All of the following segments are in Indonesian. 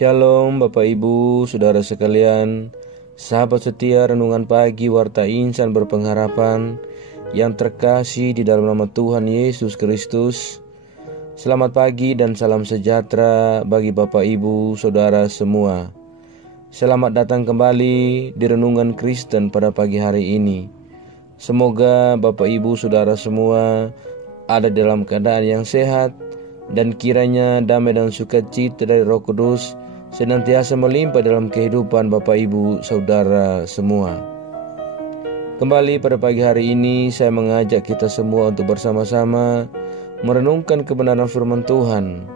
Shalom Bapak Ibu, Saudara sekalian, sahabat setia Renungan Pagi Warta Insan Berpengharapan yang terkasih di dalam nama Tuhan Yesus Kristus. Selamat pagi dan salam sejahtera bagi Bapak Ibu, Saudara semua. Selamat datang kembali di Renungan Kristen pada pagi hari ini. Semoga Bapak Ibu, Saudara semua ada dalam keadaan yang sehat, dan kiranya damai dan sukacita dari Roh Kudus senantiasa melimpah dalam kehidupan Bapak Ibu Saudara semua. Kembali pada pagi hari ini saya mengajak kita semua untuk bersama-sama merenungkan kebenaran firman Tuhan.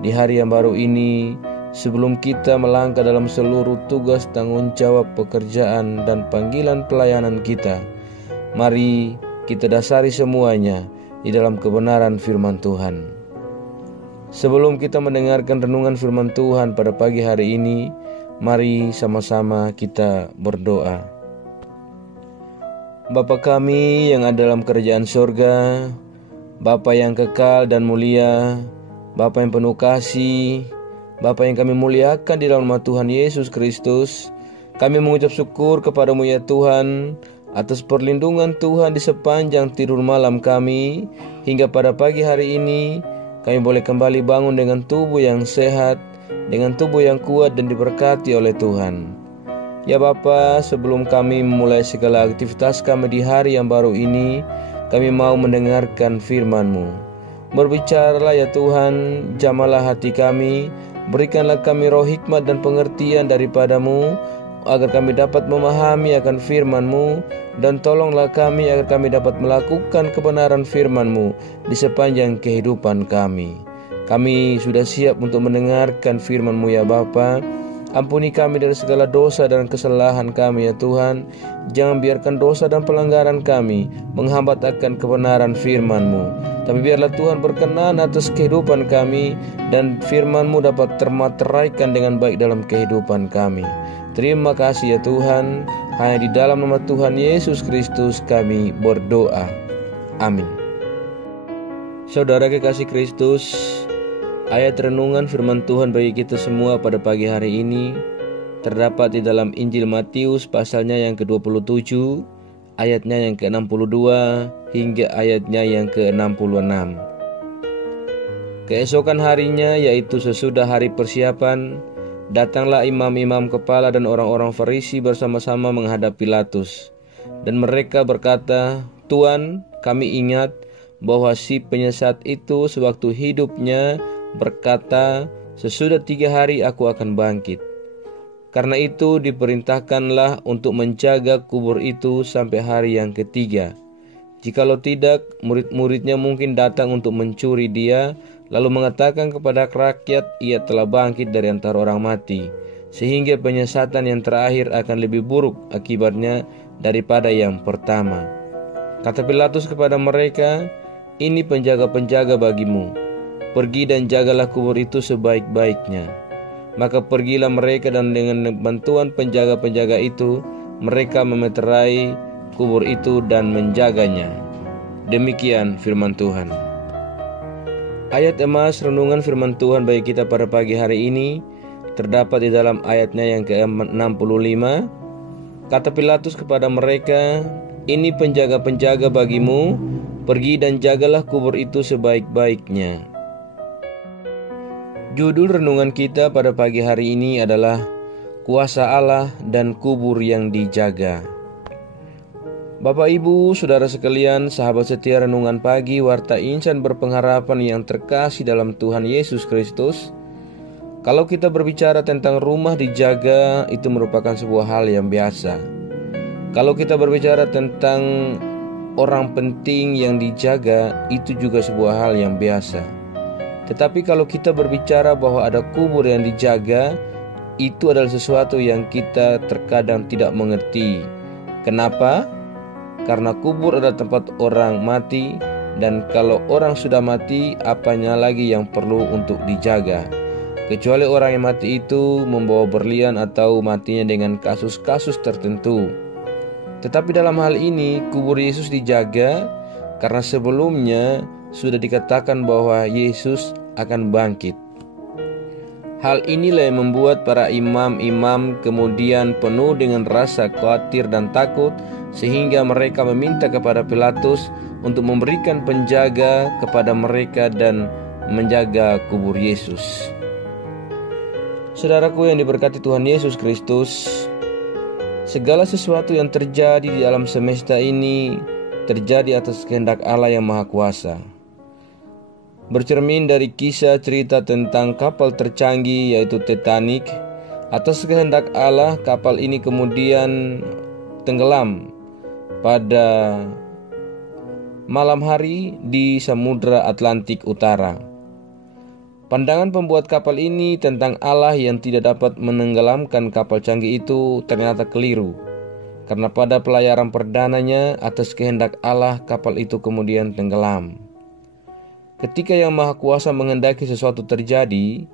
Di hari yang baru ini, sebelum kita melangkah dalam seluruh tugas tanggung jawab pekerjaan dan panggilan pelayanan kita, mari kita dasari semuanya di dalam kebenaran firman Tuhan. Sebelum kita mendengarkan renungan firman Tuhan pada pagi hari ini, mari sama-sama kita berdoa. Bapa kami yang ada dalam kerajaan surga, Bapa yang kekal dan mulia, Bapa yang penuh kasih, Bapa yang kami muliakan di dalam nama Tuhan Yesus Kristus, kami mengucap syukur kepadamu ya Tuhan, atas perlindungan Tuhan di sepanjang tidur malam kami, hingga pada pagi hari ini, kami boleh kembali bangun dengan tubuh yang sehat, dengan tubuh yang kuat dan diberkati oleh Tuhan. Ya Bapa, sebelum kami memulai segala aktivitas kami di hari yang baru ini, kami mau mendengarkan firman-Mu. Berbicaralah ya Tuhan, jamahlah hati kami, berikanlah kami roh hikmat dan pengertian daripada-Mu, agar kami dapat memahami akan firman-Mu, dan tolonglah kami agar kami dapat melakukan kebenaran firman-Mu di sepanjang kehidupan kami. Kami sudah siap untuk mendengarkan firman-Mu ya Bapa. Ampuni kami dari segala dosa dan kesalahan kami ya Tuhan. Jangan biarkan dosa dan pelanggaran kami menghambat akan kebenaran firman-Mu. Tapi biarlah Tuhan berkenan atas kehidupan kami, dan firman-Mu dapat termateraikan dengan baik dalam kehidupan kami. Terima kasih ya Tuhan. Hanya di dalam nama Tuhan Yesus Kristus kami berdoa. Amin. Saudara kekasih Kristus, ayat renungan firman Tuhan bagi kita semua pada pagi hari ini terdapat di dalam Injil Matius pasalnya yang ke-27, ayatnya yang ke-62 hingga ayatnya yang ke-66. Keesokan harinya, yaitu sesudah hari persiapan, datanglah imam-imam kepala dan orang-orang Farisi bersama-sama menghadap Pilatus. Dan mereka berkata, "Tuan, kami ingat bahwa si penyesat itu sewaktu hidupnya berkata, 'Sesudah 3 hari aku akan bangkit.' Karena itu diperintahkanlah untuk menjaga kubur itu sampai hari yang ketiga. Jikalau tidak, murid-muridnya mungkin datang untuk mencuri dia, lalu mengatakan kepada rakyat ia telah bangkit dari antara orang mati, sehingga penyesatan yang terakhir akan lebih buruk akibatnya daripada yang pertama." Kata Pilatus kepada mereka, "Ini penjaga-penjaga bagimu. Pergi dan jagalah kubur itu sebaik-baiknya." Maka pergilah mereka, dan dengan bantuan penjaga-penjaga itu, mereka memeterai kubur itu dan menjaganya. Demikian firman Tuhan. Ayat emas renungan firman Tuhan bagi kita pada pagi hari ini terdapat di dalam ayatnya yang ke-65. Kata Pilatus kepada mereka, "Ini penjaga-penjaga bagimu, pergi dan jagalah kubur itu sebaik-baiknya." Judul renungan kita pada pagi hari ini adalah Kuasa Allah dan Kubur yang Dijaga. Bapak Ibu, Saudara sekalian, sahabat setia Renungan Pagi Warta Insan Berpengharapan yang terkasih dalam Tuhan Yesus Kristus, kalau kita berbicara tentang rumah dijaga, itu merupakan sebuah hal yang biasa. Kalau kita berbicara tentang orang penting yang dijaga, itu juga sebuah hal yang biasa. Tetapi kalau kita berbicara bahwa ada kubur yang dijaga, itu adalah sesuatu yang kita terkadang tidak mengerti. Kenapa? Karena kubur adalah tempat orang mati, dan kalau orang sudah mati, apanya lagi yang perlu untuk dijaga? Kecuali orang yang mati itu membawa berlian atau matinya dengan kasus-kasus tertentu. Tetapi dalam hal ini, kubur Yesus dijaga karena sebelumnya sudah dikatakan bahwa Yesus akan bangkit. Hal inilah yang membuat para imam-imam kemudian penuh dengan rasa khawatir dan takut, sehingga mereka meminta kepada Pilatus untuk memberikan penjaga kepada mereka dan menjaga kubur Yesus. Saudaraku yang diberkati Tuhan Yesus Kristus, segala sesuatu yang terjadi di alam semesta ini terjadi atas kehendak Allah yang Maha Kuasa. Bercermin dari kisah cerita tentang kapal tercanggih yaitu Titanic, atas kehendak Allah kapal ini kemudian tenggelam pada malam hari di Samudra Atlantik Utara. Pandangan pembuat kapal ini tentang Allah yang tidak dapat menenggelamkan kapal canggih itu ternyata keliru, karena pada pelayaran perdananya atas kehendak Allah kapal itu kemudian tenggelam. Ketika Yang Maha Kuasa menghendaki sesuatu terjadi,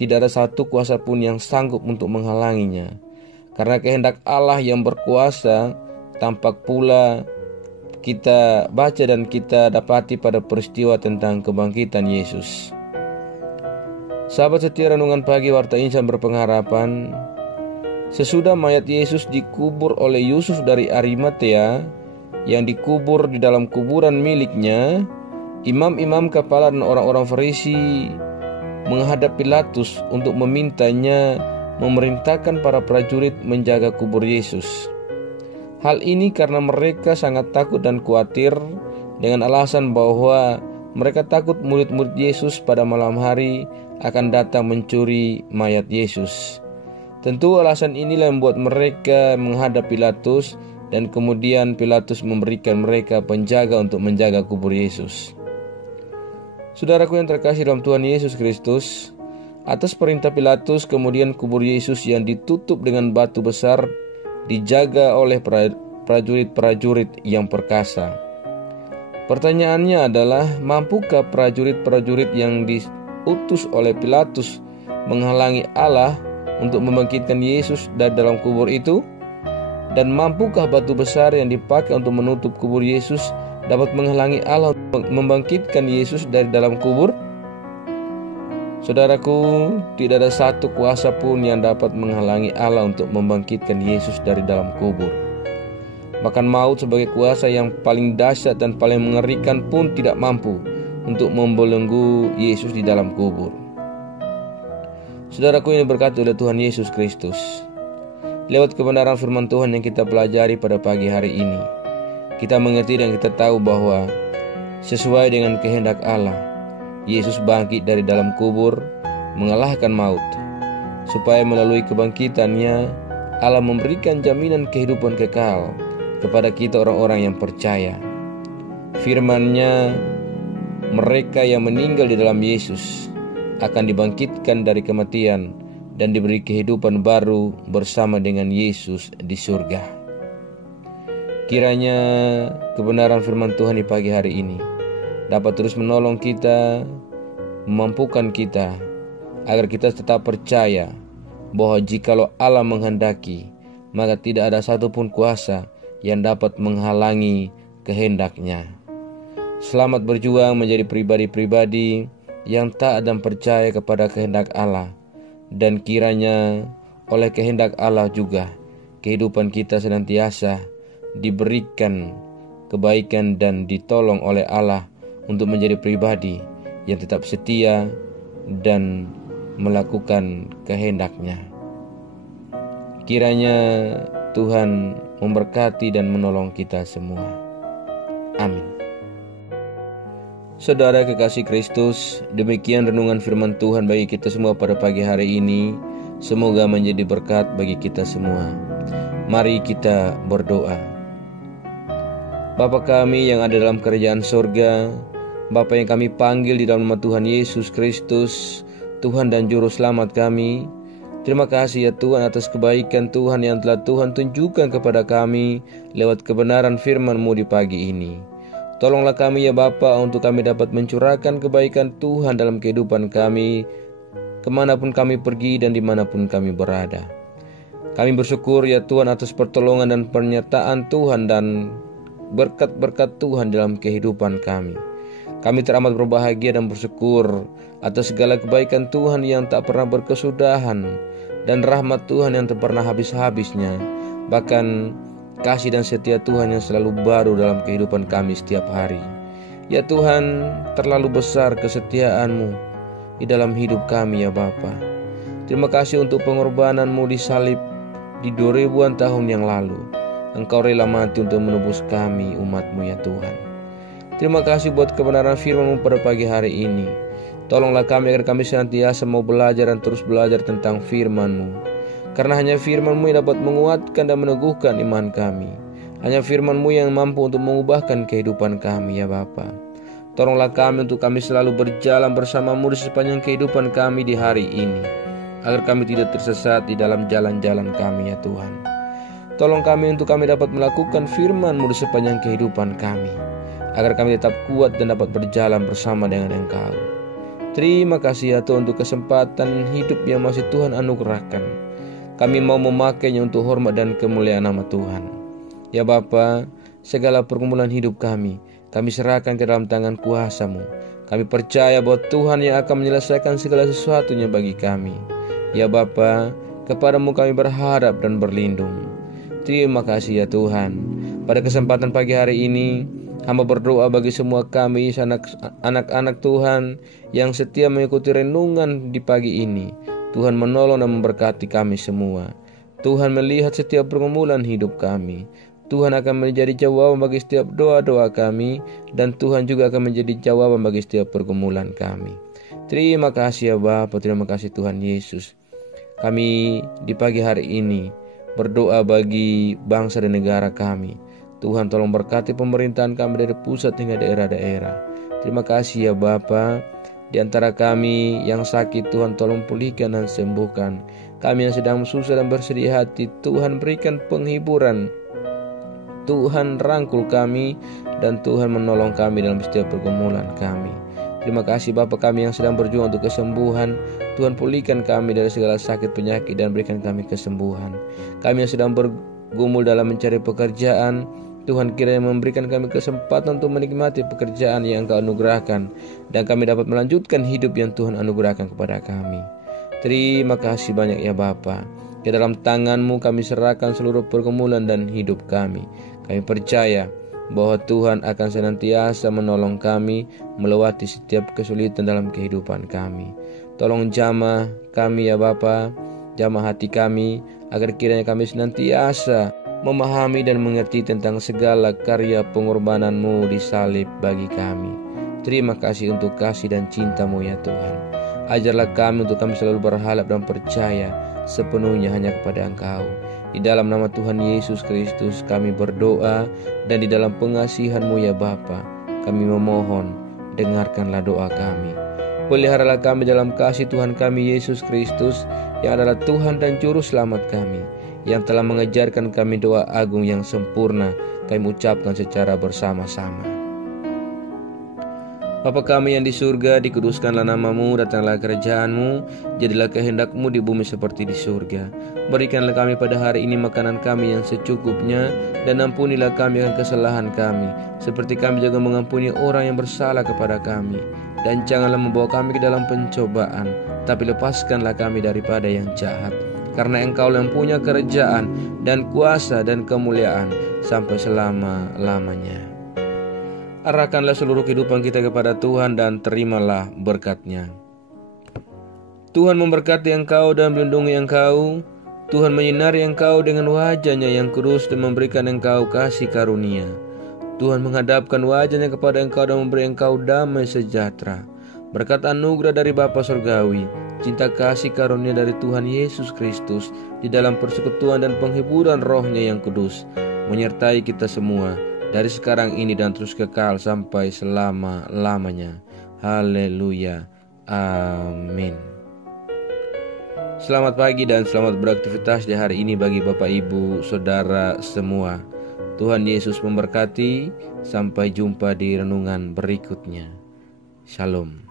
tidak ada satu kuasa pun yang sanggup untuk menghalanginya. Karena kehendak Allah yang berkuasa tampak pula kita baca dan kita dapati pada peristiwa tentang kebangkitan Yesus. Sahabat setia renungan pagi Warta Insan Berpengharapan, sesudah mayat Yesus dikubur oleh Yusuf dari Arimatea yang dikubur di dalam kuburan miliknya, imam-imam kepala dan orang-orang Farisi menghadap Pilatus untuk memintanya memerintahkan para prajurit menjaga kubur Yesus. Hal ini karena mereka sangat takut dan khawatir, dengan alasan bahwa mereka takut murid-murid Yesus pada malam hari akan datang mencuri mayat Yesus. Tentu alasan inilah yang membuat mereka menghadap Pilatus, dan kemudian Pilatus memberikan mereka penjaga untuk menjaga kubur Yesus. Saudaraku yang terkasih dalam Tuhan Yesus Kristus, atas perintah Pilatus kemudian kubur Yesus yang ditutup dengan batu besar dijaga oleh prajurit-prajurit yang perkasa. Pertanyaannya adalah, mampukah prajurit-prajurit yang diutus oleh Pilatus menghalangi Allah untuk membangkitkan Yesus dari dalam kubur itu? Dan mampukah batu besar yang dipakai untuk menutup kubur Yesus dapat menghalangi Allah untuk membangkitkan Yesus dari dalam kubur? Saudaraku, tidak ada satu kuasa pun yang dapat menghalangi Allah untuk membangkitkan Yesus dari dalam kubur. Bahkan maut sebagai kuasa yang paling dahsyat dan paling mengerikan pun tidak mampu untuk membelenggu Yesus di dalam kubur. Saudaraku yang diberkati oleh Tuhan Yesus Kristus, lewat kebenaran firman Tuhan yang kita pelajari pada pagi hari ini, kita mengerti dan kita tahu bahwa sesuai dengan kehendak Allah, Yesus bangkit dari dalam kubur, mengalahkan maut, supaya melalui kebangkitannya Allah memberikan jaminan kehidupan kekal kepada kita orang-orang yang percaya. Firman-Nya, mereka yang meninggal di dalam Yesus akan dibangkitkan dari kematian dan diberi kehidupan baru bersama dengan Yesus di surga. Kiranya kebenaran firman Tuhan di pagi hari ini dapat terus menolong kita, memampukan kita, agar kita tetap percaya bahwa jikalau Allah menghendaki, maka tidak ada satupun kuasa yang dapat menghalangi kehendak-Nya. Selamat berjuang menjadi pribadi-pribadi yang taat dan percaya kepada kehendak Allah, dan kiranya oleh kehendak Allah juga kehidupan kita senantiasa diberikan kebaikan dan ditolong oleh Allah untuk menjadi pribadi yang tetap setia dan melakukan kehendak-Nya. Kiranya Tuhan memberkati dan menolong kita semua. Amin. Saudara kekasih Kristus, demikian renungan firman Tuhan bagi kita semua pada pagi hari ini. Semoga menjadi berkat bagi kita semua. Mari kita berdoa. Bapa kami yang ada dalam kerajaan sorga, Bapa yang kami panggil di dalam nama Tuhan Yesus Kristus, Tuhan dan Juru Selamat kami, terima kasih ya Tuhan atas kebaikan Tuhan yang telah Tuhan tunjukkan kepada kami lewat kebenaran firman-Mu di pagi ini. Tolonglah kami ya Bapa untuk kami dapat mencurahkan kebaikan Tuhan dalam kehidupan kami, kemanapun kami pergi dan dimanapun kami berada. Kami bersyukur ya Tuhan atas pertolongan dan penyertaan Tuhan dan berkat-berkat Tuhan dalam kehidupan kami. Kami teramat berbahagia dan bersyukur atas segala kebaikan Tuhan yang tak pernah berkesudahan dan rahmat Tuhan yang tak pernah habis-habisnya. Bahkan kasih dan setia Tuhan yang selalu baru dalam kehidupan kami setiap hari. Ya Tuhan, terlalu besar kesetiaan-Mu di dalam hidup kami ya Bapa. Terima kasih untuk pengorbanan-Mu di salib di 2000-an tahun yang lalu. Engkau rela mati untuk menebus kami umat-Mu ya Tuhan. Terima kasih buat kebenaran firman-Mu pada pagi hari ini. Tolonglah kami agar kami senantiasa mau belajar dan terus belajar tentang firman-Mu. Karena hanya firman-Mu yang dapat menguatkan dan meneguhkan iman kami. Hanya firman-Mu yang mampu untuk mengubahkan kehidupan kami ya Bapa. Tolonglah kami untuk kami selalu berjalan bersama-Mu di sepanjang kehidupan kami di hari ini, agar kami tidak tersesat di dalam jalan-jalan kami ya Tuhan. Tolong kami untuk kami dapat melakukan firman-Mu di sepanjang kehidupan kami, agar kami tetap kuat dan dapat berjalan bersama dengan Engkau. Terima kasih ya Tuhan untuk kesempatan hidup yang masih Tuhan anugerahkan. Kami mau memakainya untuk hormat dan kemuliaan nama Tuhan. Ya Bapa, segala pergumulan hidup kami serahkan ke dalam tangan kuasa-Mu. Kami percaya bahwa Tuhan yang akan menyelesaikan segala sesuatunya bagi kami. Ya Bapa, kepada-Mu kami berharap dan berlindung. Terima kasih ya Tuhan. Pada kesempatan pagi hari ini, hamba berdoa bagi semua kami anak-anak Tuhan yang setia mengikuti renungan di pagi ini. Tuhan menolong dan memberkati kami semua. Tuhan melihat setiap pergumulan hidup kami. Tuhan akan menjadi jawaban bagi setiap doa-doa kami, dan Tuhan juga akan menjadi jawaban bagi setiap pergumulan kami. Terima kasih ya Bapa, terima kasih Tuhan Yesus. Kami di pagi hari ini berdoa bagi bangsa dan negara kami. Tuhan tolong berkati pemerintahan kami dari pusat hingga daerah-daerah. Terima kasih ya Bapa. Di antara kami yang sakit, Tuhan tolong pulihkan dan sembuhkan. Kami yang sedang susah dan bersedih hati, Tuhan berikan penghiburan. Tuhan rangkul kami, dan Tuhan menolong kami dalam setiap pergumulan kami. Terima kasih Bapa, kami yang sedang berjuang untuk kesembuhan. Tuhan pulihkan kami dari segala sakit penyakit dan berikan kami kesembuhan. Kami yang sedang bergumul dalam mencari pekerjaan, Tuhan kiranya memberikan kami kesempatan untuk menikmati pekerjaan yang Engkau anugerahkan, dan kami dapat melanjutkan hidup yang Tuhan anugerahkan kepada kami. Terima kasih banyak ya Bapa. Ke dalam tangan-Mu kami serahkan seluruh pergumulan dan hidup kami. Kami percaya bahwa Tuhan akan senantiasa menolong kami melewati setiap kesulitan dalam kehidupan kami. Tolong jamah kami ya Bapa, jamah hati kami, agar kiranya kami senantiasa memahami dan mengerti tentang segala karya pengorbanan-Mu di salib bagi kami. Terima kasih untuk kasih dan cinta-Mu ya Tuhan. Ajarlah kami untuk kami selalu berharap dan percaya sepenuhnya hanya kepada Engkau. Di dalam nama Tuhan Yesus Kristus kami berdoa, dan di dalam pengasihan-Mu ya Bapa, kami memohon, dengarkanlah doa kami. Peliharalah kami dalam kasih Tuhan kami Yesus Kristus, yang adalah Tuhan dan Juru Selamat kami, yang telah mengajarkan kami doa agung yang sempurna. Kami ucapkan secara bersama-sama. Bapa kami yang di surga, dikuduskanlah nama-Mu, datanglah kerajaan-Mu, jadilah kehendak-Mu di bumi seperti di surga. Berikanlah kami pada hari ini makanan kami yang secukupnya, dan ampunilah kami akan kesalahan kami, seperti kami juga mengampuni orang yang bersalah kepada kami. Dan janganlah membawa kami ke dalam pencobaan, tapi lepaskanlah kami daripada yang jahat. Karena Engkau yang punya kerajaan dan kuasa dan kemuliaan sampai selama-lamanya. Arahkanlah seluruh kehidupan kita kepada Tuhan dan terimalah berkat-Nya. Tuhan memberkati engkau dan melindungi engkau. Tuhan menyinari engkau dengan wajah-Nya yang kudus dan memberikan engkau kasih karunia. Tuhan menghadapkan wajah-Nya kepada engkau dan memberi engkau damai sejahtera. Berkat anugerah dari Bapa Surgawi, cinta kasih karunia dari Tuhan Yesus Kristus, di dalam persekutuan dan penghiburan Roh-Nya yang kudus, menyertai kita semua, dari sekarang ini dan terus kekal sampai selama-lamanya. Haleluya. Amin. Selamat pagi dan selamat beraktivitas di hari ini bagi Bapak Ibu Saudara semua. Tuhan Yesus memberkati. Sampai jumpa di renungan berikutnya. Shalom.